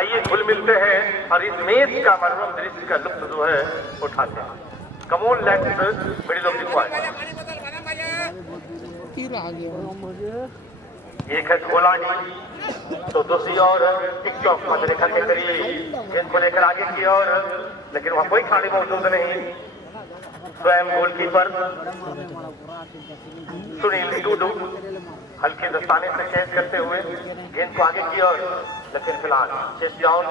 आइए घुल मिलते हैं और इस मैच का मनोरम दृश्य का लुत्फ जो है उठाते हैं। Come on let's middle of the point. एक है घोलाडी तो दूसरी ओर टिकटॉक मध्यरेखा के करीब गेंद को लेकर आगे की ओर, लेकिन वहां कोई खिलाड़ी मौजूद नहीं। स्वयं गोलकीपर सुनील टूडू हल्के दस्ताने से चेंज करते हुए गेंद को आगे की ओर, लेकिन फिलहाल चेस डाउन,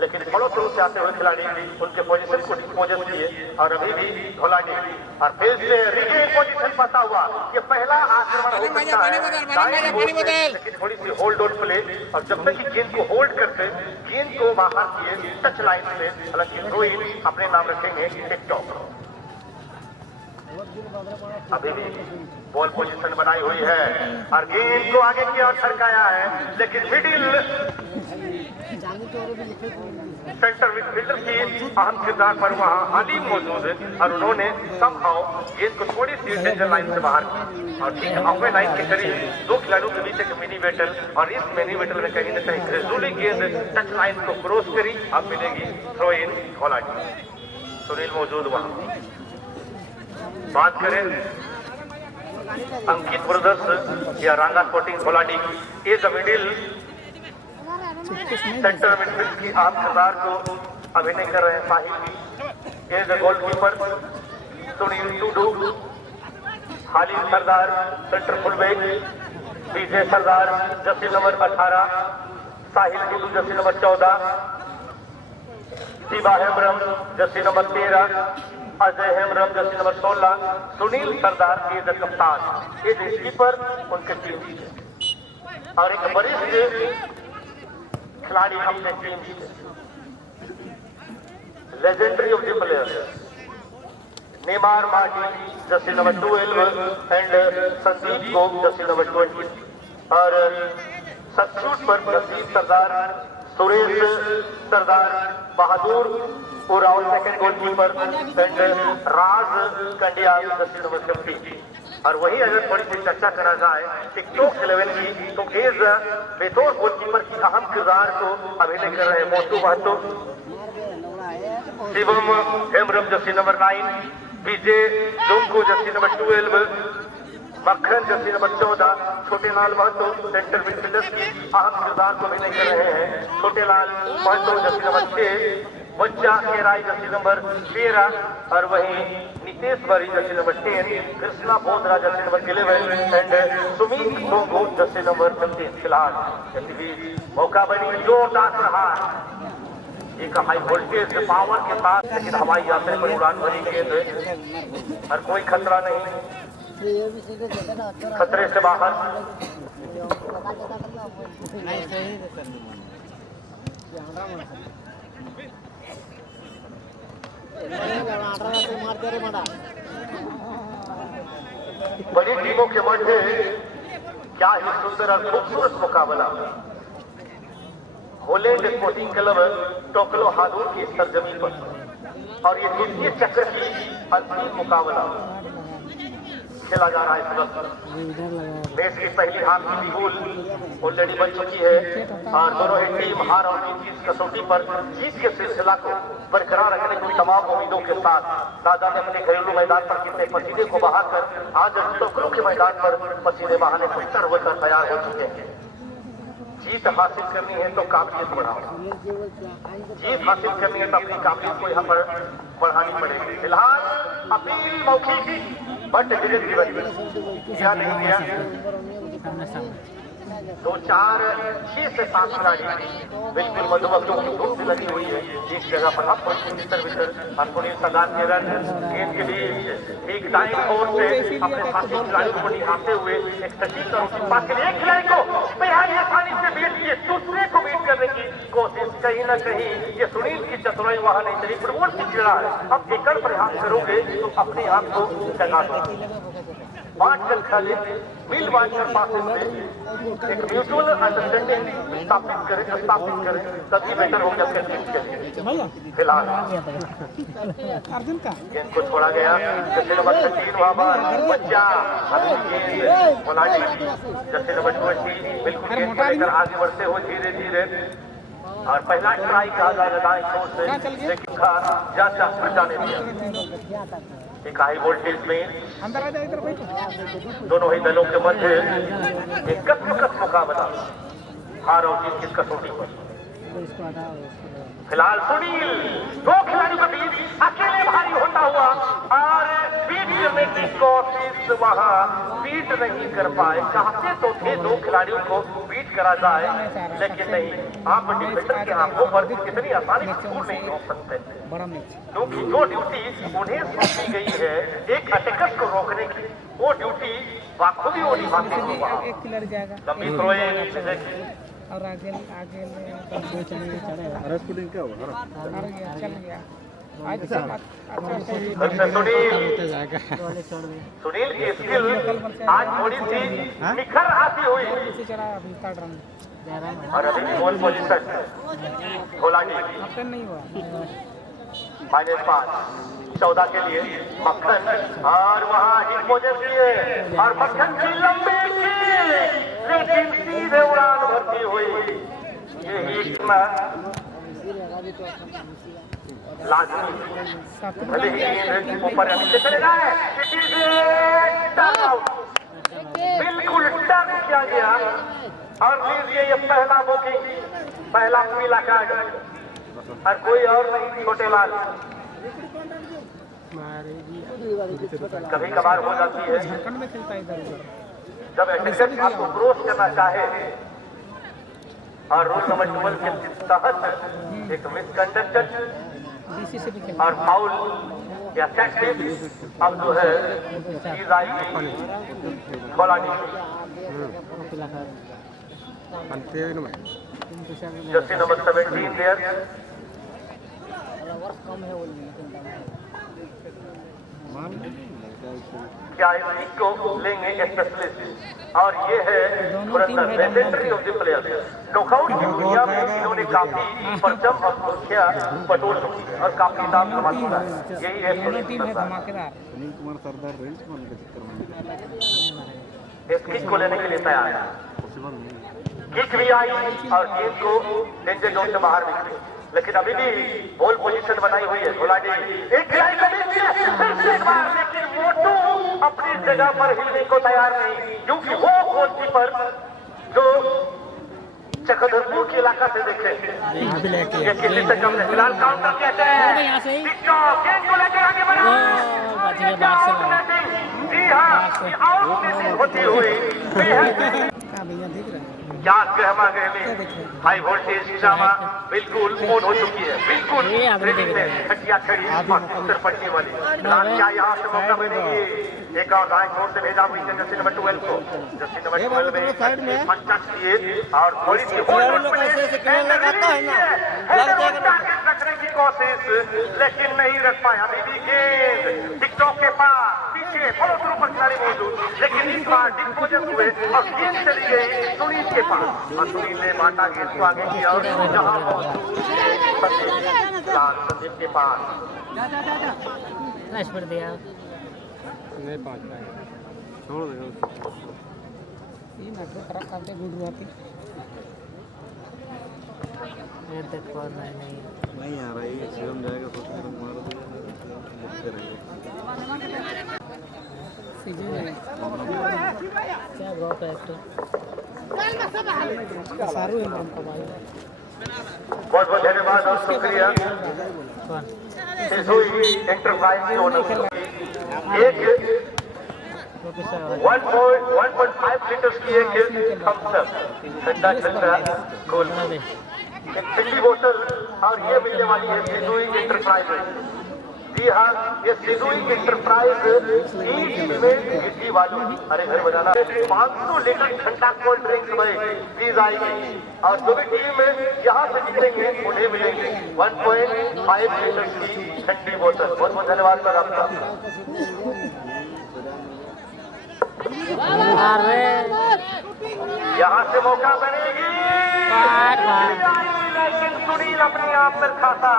लेकिन फॉलो थ्रू से आते हुए खिलाड़ी उनके पोजीशन को डिस्पोजन किए और अभी भी घोलाडी और फिर से रिगेन पोजीशन पाता हुआ ये पहला आक्रमण हो सकता है, लेकिन थोड़ी सी होल्ड ऑन प्ले और जब तक कि गेंद को होल्ड करते गेंद को बाहर किए टच लाइन से, हालांकि थ्रो इन अपने नाम रखेंगे टिकटॉक। अभी भी बॉल पोजीशन बनाई हुई है और गेंद को आगे की ओर सरकाया है, लेकिन मिडिल सेंटर मिडफील्डर की अहम किरदार पर वहां हालिम मौजूद है और उन्होंने समहाउ गेंद को थोड़ी सी डेंजर लाइन से बाहर की और ठीक हाफवे लाइन के करीब दो खिलाड़ियों के बीच एक मिनी बैटल, और इस मिनी बैटल में कहीं न कहीं ग्रेजुअली गेंद टच लाइन को क्रॉस करी। अब मिलेगी थ्रो इन घोलाडी। सुनील मौजूद वहां। बात करें अंकित ब्रदर्स या Ranga sporting Gholadi is the middle centre midfield की आम किरदार को अभिनय कर रहे हैं Sahil. Is the goalkeeper Sunil Tudu, Halim Sardar centre fullback, Vijay Sardar jersey number 18, Sahil Tudu jersey number 14, Shiva Hembram jersey number 13, Ajay Hembram jersey number 16, Sunil Sardar is the कप्तान, इज कीपर उनके टीम और एक वरिष्ठ खिलाड़ी अपने टीम से legendary of the players Neymar Martin jersey number 12 and Sandeep Gop jersey number 20 और सब्स्टिट्यूट पर Naseeb Sardar, Suresh Sardar, Bahadur Oraon second goalkeeper and Raj Kandiya jersey number 50। और वही अगर थोड़ी सी चर्चा करा जाए टिकटॉक 11 की तो इस बेतौर गोलकीपर की अहम किरदार को अभिनय कर रहे हैं मोटू महतो, शिवम हेम्ब्रम जर्सी नंबर 9, विजय डोंगू जर्सी नंबर 12, मक्खन जर्सी नंबर 14, छोटे लाल महतो सेंटर मिडफील्डर की अहम किरदार को अभिनय कर रहे हैं। छोटे लाल महतो जर्सी नंबर 6, बच्चा केराई जर्सी नंबर 13 और वहीं Nitesh Bari jersey number 10, Krishna Bodhra jersey number 11 and Sumit Dongo jersey number 15। फिलहाल मौका बनी जोरदार रहा एक हाई वोल्टेज पावर के साथ, लेकिन हवाई यात्रा पर उड़ान भरी गेंद और कोई खतरा नहीं, खतरे से बाहर। बड़ी टीमों के मध्य क्या ही सुंदर और खूबसूरत मुकाबला। होलैंड स्पोर्टिंग क्लब टोकलो हादूर की सरजमी पर और ये द्वितीय चक्र की अंतिम मुकाबला खेला जा रहा है इस वक्त। मैच की पहली हाफ की गोल ऑलरेडी बन चुकी है और दोनों ही टीम हार और जीत की कसौटी पर जीत के सिलसिला को बरकरार रखने की तमाम उम्मीदों के साथ दादा ने अपने घरेलू मैदान पर कितने पसीने को बहाकर आज टोकरो के मैदान पर पसीने बहाने को तर होकर तैयार हो चुके हैं। जीत हासिल करनी है तो काबिलियत बढ़ाओ, जीत हासिल करनी है तो अपनी काबिलियत को यहाँ पर बढ़ानी पड़ेगी। फिलहाल अपील मौखिक बट क्या नहीं किया, 2, 4, 6 से 7 खिलाड़ी बिल्कुल मधुमक्खियों की धूप लगी हुई है एक जगह पर। अब और सुनील सरदार के रन गेंद के बीच एक दाईं ओर से अपने साथी खिलाड़ियों को निहारते हुए एक सटीक और पास के लिए एक खिलाड़ी को बेहद आसानी से बीट किए दूसरे को बीट करने की कोशिश। कहीं न कहीं ये सुनील की चतुराई वहां नहीं चली, फुटबॉल की क्रीड़ा है। अब एकड़ प्रयास करोगे तो अपने आप को जगा दो। 5 जन खिलाड़ी मिल बांटकर पासे से एक म्यूचुअल अंडरस्टैंडिंग स्थापित करें तभी बेटर हो गया टीम के लिए। फिलहाल गेंद को छोड़ा गया, जैसे नंबर 13 वहां बच्चा जैसे नंबर 20 बिल्कुल गेंद को लेकर आगे बढ़ते हो धीरे धीरे और पहला स्ट्राइक कहा जाएगा दाएं छोर से, लेकिन जांचा पर जाने दिया। एक हाई वोल्टेज में दोनों ही दलों के मध्य एक कस मुकाबला, हार और जीत की कसौटी पर। फिलहाल सुनील दो खिलाड़ियों के बीच अकेले भारी होता हुआ और बीट करने की कोशिश वहां बीट नहीं कर पाए। चाहते तो थे दो खिलाड़ियों को बीट करा जाए, लेकिन नहीं, आप डिफेंडर के आंखों पर कितनी आसानी से दूर नहीं रोक सकते, क्योंकि जो ड्यूटी उन्हें सौंपी गई है एक अटैकर को रोकने की, वो ड्यूटी बाखूबी वो निभाते हुए लंबी थ्रोइंग और आगे अरे स्कूटिंग क्या हुआ? चल गया। सुनील की स्किल आज थोड़ी सी निखर आती हुई और अभी गोल पोजीशन नहीं हुआ। -5 14 के लिए मक्खन और वहाँ हिट पोजीशन लिए और मक्खन की लंबी की लेकिन सीधे उड़ान भरती हुई। ये हिट लाजमी भले ही ऊपर नीचे चले जाए, बिल्कुल टर्न किया गया। और लीजिए ये पहला बुकिंग, पहला पीला कार्ड, और कोई और नहीं, छोटे लाल। कभी कभार हो जाती है जब एडमिशन आपको क्रॉस करना चाहे और रूल नंबर 12 के तहत एक मिसकंडक्ट और फाउल या सेट अब जो है चीज आएगी खोलानी। जर्सी नंबर 17 प्लेयर क्या इसको लेंगे स्पेशलिस्ट, और ये है legendary of the player. Knockout की दुनिया में इन्होंने काफी परचम और सुर्खियां बटोर चुकी है और काफी नाम कमा चुका है। यही है सुनील कुमार सरदार रेंज इस किक को लेने के लिए तैयार है। किक भी आई और गेंद को डेंजर जोन से बाहर निकली, लेकिन अभी भी बॉल पोजीशन बनाई हुई है घोलाडी। एक बार लेकिन मोटू अपनी जगह पर हिलने को तैयार नहीं, क्योंकि वो गोलकीपर जो चक्रधरपुर के इलाका से देखे ये किसी से कम नहीं। फिलहाल काउंटर कहते हैं गेंद को लेकर आगे बढ़ा, जी हाँ, आउट होती हुई क्या गहमा गहमी हाई वोल्टेज ड्रामा बिल्कुल ऑन हो चुकी है, बिल्कुल खटिया खड़ी पट्टी वाली। क्या यहाँ से मौका मिलेगी? एक और दाएं छोर से भेजा हुई है जर्सी नंबर 12 को। जर्सी नंबर 12 में पंचक किए और थोड़ी सी रखने की कोशिश, लेकिन नहीं रख पाया। अभी भी गेंद टिकटॉक के पास पीछे फॉलो थ्रू पर खिलाड़ी मौजूद, लेकिन इस बार डिस्पोजल हुए और गेंद चली गई सुनील के पास और सुनील ने बांटा गेंद को आगे किया और जहां संदीप के पास दिया नहीं पहुंच पाएगा, छोड़ देगा। ये मेट्रो खराब करते गुड रहती नहीं आ रहा है, शिवम जाएगा तो मार क्या बहुत है सारू है नाम का भाई। बहुत बहुत धन्यवाद और शुक्रिया एंटरप्राइज के ओनर। एक 1.5 लीटर की एक थम्स अप ठंडा ठंडा कोल एक ठंडी बोतल, और ये मिलने वाली है सिद्धू एंटरप्राइज। जी हाँ, ये सिद्धू एंटरप्राइज गिट्टी वालों, अरे घर बनाना 500 लीटर ठंडा कोल्ड ड्रिंक्स में चीज आएगी, और जो भी टीम यहाँ से जीतेंगे उन्हें मिलेंगे 1.5 लीटर की ठंडी बोतल। बहुत बहुत धन्यवाद सर आपका। यहाँ से मौका बनेगी, लेकिन सुनील अपने आप पर खाता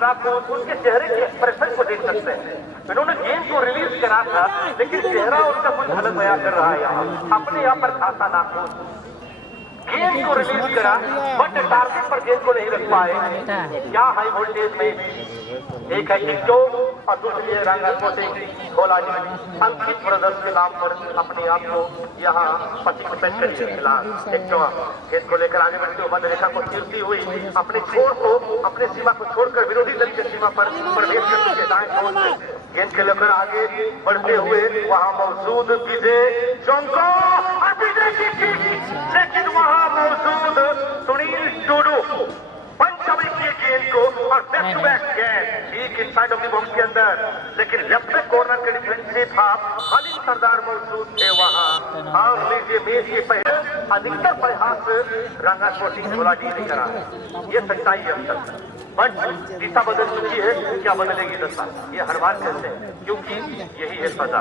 नाखून, उनके चेहरे के एक्सप्रेशन को देख सकते हैं। इन्होंने गेम को रिलीज करा था, लेकिन चेहरा उनका कुछ अलग बयान कर रहा है। यहाँ अपने आप पर खाता नाखून गेंद को रिलीज करा बट टारगेट पर गेंद को नहीं रख पाए। क्या हाई वोल्टेज में एक है टिक्टो और दूसरी है रंगा कोटिंग खोलाजी। अंकित ब्रदर्स के नाम पर अपने आप को यहाँ पार्टिसिपेट करिए। फिलहाल टिक्टो गेंद को लेकर आगे बढ़ते हुए मध्य रेखा को चीरती हुई अपने छोर को अपने सीमा को छोड़कर विरोधी दल की सीमा पर प्रवेश कर चुके दाएं छोर से गेंद के लेकर आगे बढ़ते हुए वहां मौजूद विजय चौंको और विजय की किक, लेकिन वहां मौजूद सुनील टूडू पंच अभी किए गेंद को और बैक टू बैक गेंद ठीक इनसाइड ऑफ द बॉक्स के अंदर, लेकिन लेफ्ट बैक कॉर्नर के डिफेंसिव हाफ खालिद सरदार मौजूद थे वहां। और लीजिए मैच के पहले अधिकतर प्रयास रंगा स्पोर्टिंग खोलाजी ने करा। ये सच्चाई है अब तक, बट दिशा बदल चुकी है। क्या बदलेगी दशा ये हर बार कहते हैं, क्योंकि यही है सजा।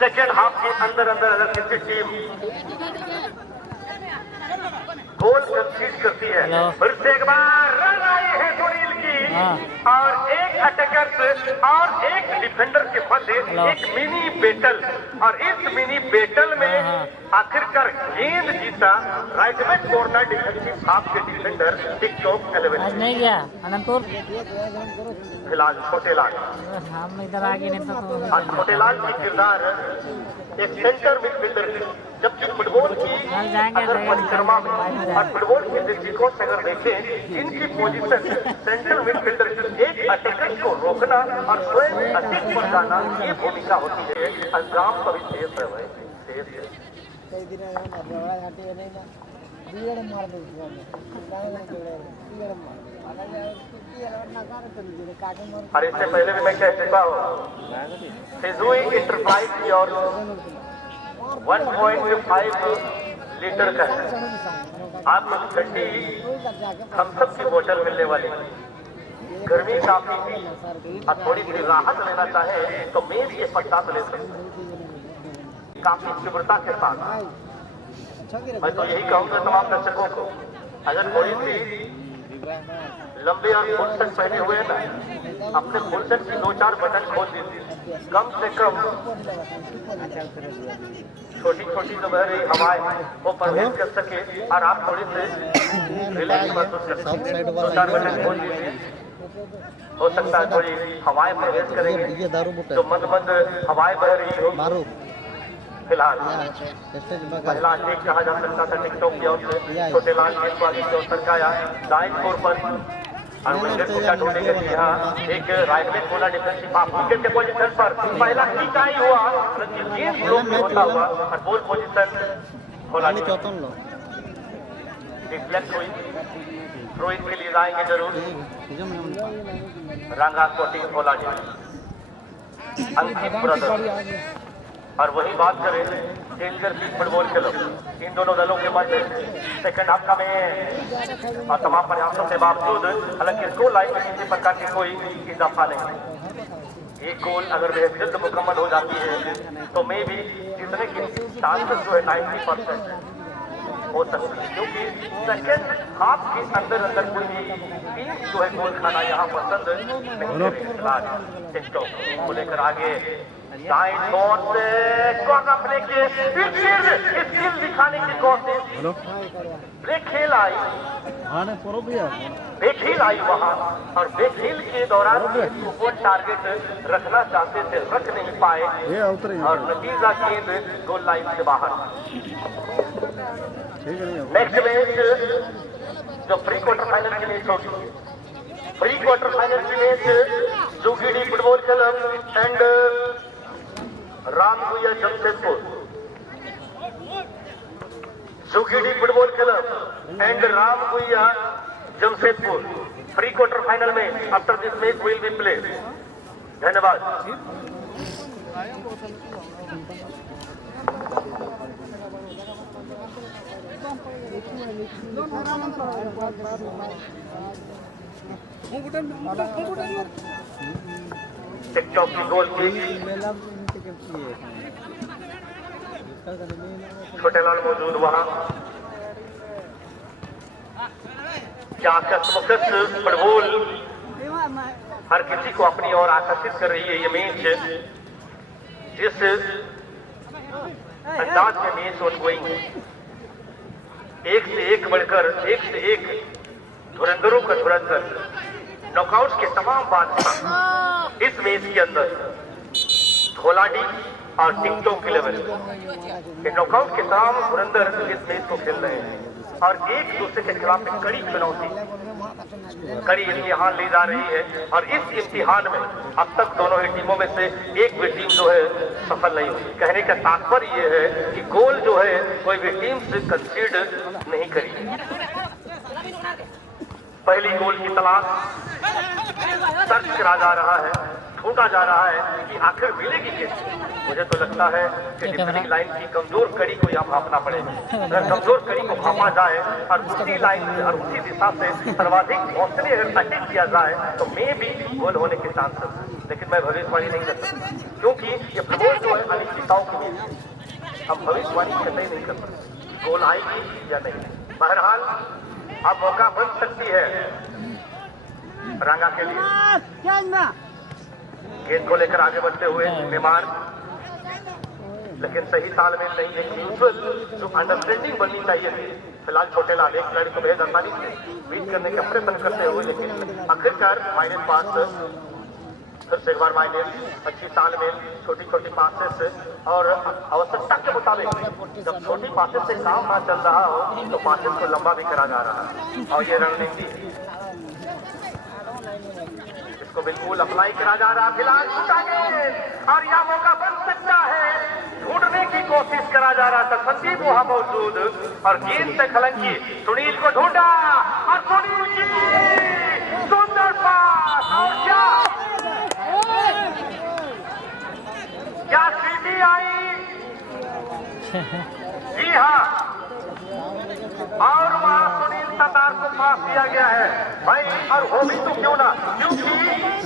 सेकेंड हाफ के अंदर अगर किसी टीम गोल कंसीड करती है, फिर से एक बार रन आई है सुनील की और एक अटैकर और एक डिफेंडर के मध्य एक मिनी बैटल, और इस मिनी बैटल में आखिरकार गेंद जीता right back corner defensive half के डिफेंडर टिकटॉक 11 नहीं गया अनंतपुर फिलहाल छोटे लाल। हम इधर आगे नहीं तो छोटे लाल की किरदार एक सेंटर मिडफील्डर, जबकि फुटबॉल की अगर परिक्रमा में और फुटबॉल के दृष्टिकोण से अगर देखें, इनकी पोजीशन सेंट्रल मिडफील्डर की एक अटैकर को रोकना और स्वयं अटैक पर जाना ये भूमिका होती है। अंजाम तो भी शेष है भाई, शेष है। और इससे पहले भी मैं कह चुका हूँ सिजुई इंटरप्राइज की और 1.5 लीटर का है आपको ठंडी थम्सअप की बोतल मिलने वाली। गर्मी काफी थी और थोड़ी सी राहत लेना चाहे तो मेज के पश्चात ले सकते काफी तीव्रता के साथ। मैं तो यही कहूँगा तमाम दर्शकों को, अगर थोड़ी सी लंबे और फुलसेट पहने हुए ना, अपने फुलसेट की 2-4 बटन खोल दीजिए, कम से कम छोटी छोटी जो बह रही हवाएं वो प्रवेश कर सके और आप थोड़ी से रिलैक्स महसूस कर सकें। 2-4 बटन खोल दीजिए, हो सकता है थोड़ी हवाएं प्रवेश करेंगे, जो मंद मंद हवाएं बह रही हो। फिलहाल पहला एक कहा जा सकता था टिकटॉक की ओर से छोटे लाल गेंद को आगे की ओर सरकाया दाएं छोर पर और विकेट को क्या ढूंढने के लिए यहाँ एक राइट बैक खोला डिफेंसिव हाफ विकेट के पोजीशन पर पहला किक आई हुआ, लेकिन गेंद ब्लॉक में होता हुआ और बॉल पोजीशन खोला डिफ्लेक्ट हुई। थ्रो इन के लिए जाएंगे जरूर रंगा स्पोर्टिंग खोला अंकित ब्रदर्स। और वही बात करें डेंजर की फुटबॉल खेलो, इन दोनों दलों के मध्य सेकंड हाफ में और तमाम प्रयासों के बावजूद हालांकि स्कोर लाइन में किसी प्रकार की कोई इजाफा नहीं। एक गोल अगर जल्द मुकम्मल हो जाती है तो मे भी जीतने की चांसेस जो है 90% हो सकती है, क्योंकि सेकंड हाफ के अंदर कोई टीम जो है गोल खाना यहाँ पसंद नहीं करेगी। टिकटॉक को लेकर आगे दाएं छोर से कॉर्नर प्ले के स्किल दिखाने की कोशिश, ब्रेक खेल आई बेखेल आई वहां और बेखेल के दौरान वो टारगेट रखना चाहते थे, रख नहीं पाए और नतीजा गेंद गोल लाइन से बाहर। नेक्स्ट मैच जो प्री क्वार्टर फाइनल की मैच होगी, प्री क्वार्टर फाइनल की match Jogidi football club and Ramguya Jamshedpur, Jogidi football club and Ramguya Jamshedpur pre quarter final में after this match will be played. धन्यवाद। टिकटॉक की गोल की छोटे लाल मौजूद वहां। क्या कसमकस फुटबॉल हर किसी को अपनी ओर आकर्षित कर रही है। ये मैच जिस अंदाज में मैच ऑनगोइंग है, एक से एक बढ़कर एक से एक धुरंधरों का धुरंधर, नॉकआउट के तमाम बादशाह इस मैच के अंदर धोलाडी और टिकटॉक 11 ये नॉकआउट के तमाम धुरंधर इस मैच को खेल रहे हैं और एक दूसरे के खिलाफ एक कड़ी चुनौती, कड़ी इम्तिहान ली जा रही है। और इस इम्तिहान में अब तक दोनों ही टीमों में से एक भी टीम जो है सफल नहीं हुई। कहने का तात्पर्य ये है कि गोल जो है कोई भी टीम से कंसीड नहीं करी। पहली गोल की तलाश सर्च करा जा रहा है, ढूंढा जा रहा है कि आखिर मिलेगी कैसे। मुझे तो लगता है कि डिफेंडिंग लाइन की कमजोर कड़ी को यहाँ भापना पड़ेगा। अगर कमजोर कड़ी को भापा जाए और उसी लाइन से और उसी दिशा से सर्वाधिक हौसले अगर अटैक किया जाए तो मे भी गोल होने के चांस है। लेकिन मैं भविष्यवाणी नहीं कर सकता क्योंकि ये फुटबॉल जो है अनिश्चितताओं की चीज है। हम भविष्यवाणी कतई नहीं कर सकते गोल आएगी या नहीं। बहरहाल अब मौका बन सकती है रंगा के लिए गेंद को लेकर आगे बढ़ते हुए नेमार, लेकिन सही तालमेल नहीं है। म्यूचुअल जो अंडरस्टैंडिंग बननी चाहिए थी, फिलहाल छोटे लाल एक खिलाड़ी को बेहद आसानी से बीट करने का प्रयत्न करते हुए, लेकिन आखिरकार माइनस पास, फिर से एक बार माइनस, अच्छी तालमेल, छोटी छोटी पासेस और आवश्यकता के मुताबिक जब छोटी पासेस से काम ना चल रहा हो तो पासेस को लंबा भी करा जा रहा है। और ये रणनीति इसको बिल्कुल अप्लाई करा जा रहा। फिलहाल छूटा गेंद और यह मौका बन सकता है, ढूंढने की कोशिश करा जा रहा था। संदीप वहां मौजूद और गेंद से खलंकी सुनील को ढूंढा और सुनील की सुंदर पास। और क्या सीधी आई? जी हाँ, और वहां सुनील सतार को पास दिया गया है भाई। और हो भी तो क्यों ना, क्योंकि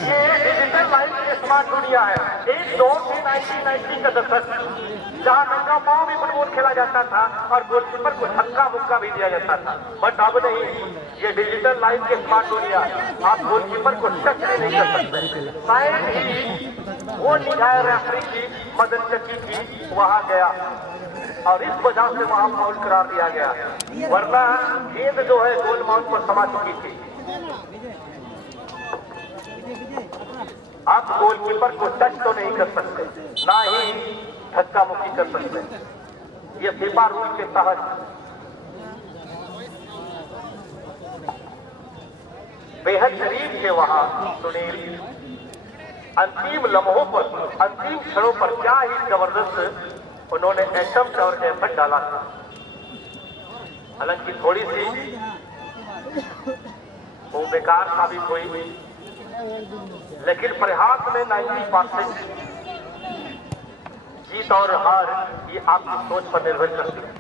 ये डिजिटल लाइफ की स्मार्ट दुनिया है। एक दौर थी 1990 का दशक जहां नंगा पांव भी फुटबॉल खेला जाता था और गोलकीपर को धक्का मुक्का भी दिया जाता था। बट अब नहीं, ये डिजिटल लाइफ की स्मार्ट दुनिया, आप गोलकीपर को टच नहीं कर सकते। शायद ही वो निगाह रेफरी की मदद चकी की वहां गया और इस वजह से वहां फाउल करार दिया गया, वरना गेंद जो है गोल माउंट पर समा चुकी थी। आप गोलकीपर को टच तो नहीं कर सकते, ना ही धक्का मुक्की कर सकते। ये फीफा रूल के तहत बेहद शरीफ थे वहां सुनील। अंतिम लम्हों पर, अंतिम क्षणों पर क्या ही जबरदस्त उन्होंने एटम्प्ट और एफर्ट डाला था। हालांकि थोड़ी सी वो बेकार साबित हुई, लेकिन प्रयास में 90% जीत और हार ये आपकी सोच पर निर्भर करती है।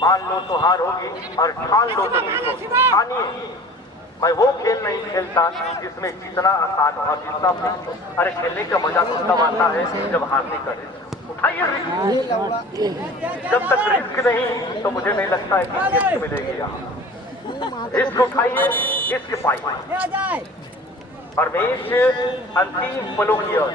मान लो तो हार होगी और ठान लो तो जीत होगी। ठानिए, मैं वो खेल नहीं खेलता जिसमें जितना आसान हो और जितना मुश्किल हो। अरे खेलने का मजा तो तब आता है जब हारने का रिस्क उठाइए। रिस्क जब तक रिस्क नहीं तो मुझे नहीं लगता है कि रिस्क मिलेगी। यहाँ रिस्क उठाइए, रिस्क पाइए। और मैच अंतिम पलों की ओर,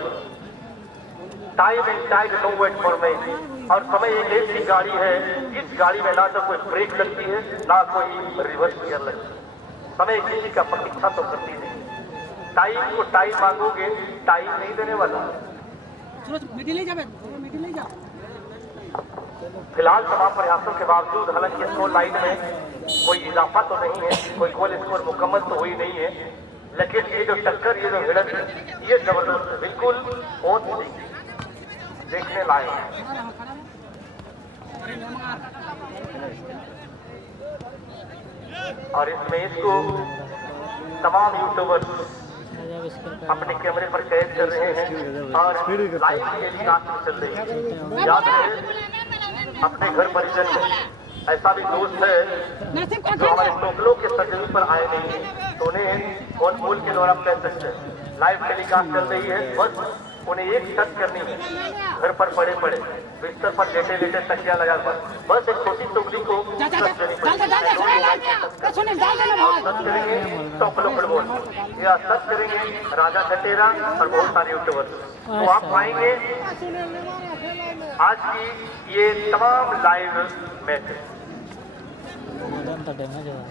time and time no wait for match. और समय एक ऐसी गाड़ी है, इस गाड़ी में ना तो कोई ब्रेक लगती है ना कोई रिवर्स गियर लगती है। समय किसी का प्रतीक्षा तो करती नहीं। टाइम को टाइम मांगोगे, टाइम नहीं देने वाला। फिलहाल तमाम प्रयासों के बावजूद, हालांकि स्कोर लाइन में कोई इजाफा तो नहीं है, कोई गोल स्कोर मुकम्मल तो हुई नहीं है, लेकिन ये जो टक्कर, ये जो भिड़ंत है, ये जबरदस्त, बिल्कुल बहुत देखने लायक है। और इस मैच को तमाम यूट्यूबर्स अपने कैमरे पर कैद कर रहे हैं और लाइव टेलीकास्ट चल रही है। याद रहे, अपने घर परिजन में ऐसा भी दोस्त है जो हमारे टोकलों के सर्जरी पर आए नहीं है, तो उन्हें फोन कॉल के द्वारा कह सकते हैं। लाइव टेलीकास्ट चल रही है, बस उन्हें एक सर्च करनी है, घर पर पड़े पड़े बिस्तर पर लेटे लेटे तकिया लगा कर बस एक छोटी टुकड़ी को सर्च करेंगे टोकलो फुटबॉल या सर्च करेंगे राजा खटेरा और बहुत सारे यूट्यूबर्स, तो आप पाएंगे आज की ये तमाम लाइव मैच। तो डैमेज हुआ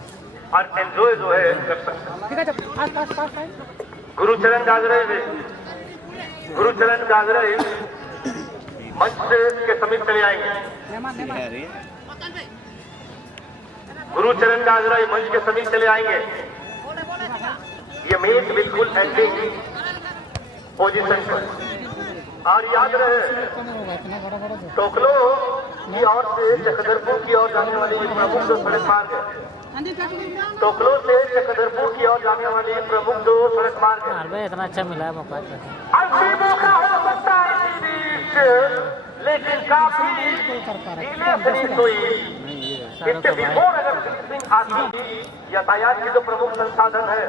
और एंजॉय जो है कर सकते हैं। गुरुचरण गागरे मंच के समीप चले आएंगे। गुरुचरण गागरे मंच के समीप चले आएंगे। ये मेज बिल्कुल ऐसे ही पोजीशन पर। और याद रहे टोकलो की ओर से चक्रधरपुर की ओर जाने वाली प्रमुख जो सड़क मार्ग है, टोकलो से चक्रधरपुर की ओर जाने वाली प्रमुख जो सड़क मार्ग है, भाई इतना अच्छा मिला है मौका अच्छी मौका हो सकता है इसी बीच, लेकिन काफी ढीले फिनिश हुई। इसके बिफोर अगर फिनिशिंग आती यातायात की जो प्रमुख संसाधन है,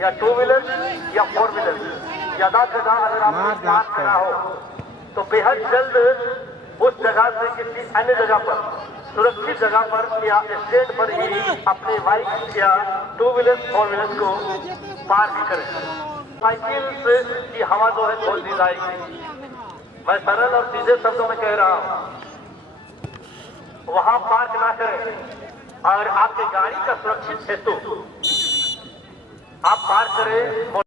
या टू व्हीलर या फोर व्हीलर, ज्यादा जगह अगर आपने पार्क करा हो तो बेहद जल्द उस जगह से किसी अन्य जगह पर, सुरक्षित जगह पर या स्टैंड पर ही अपने बाइक या टू व्हीलर फोर व्हीलर को पार्क करें। साइकिल की हवा जो है खोल दी जाएगी। मैं सरल और सीधे शब्दों में कह रहा हूँ, वहां पार्क ना करें और आपकी गाड़ी का सुरक्षित हेतु आप पार्क करें।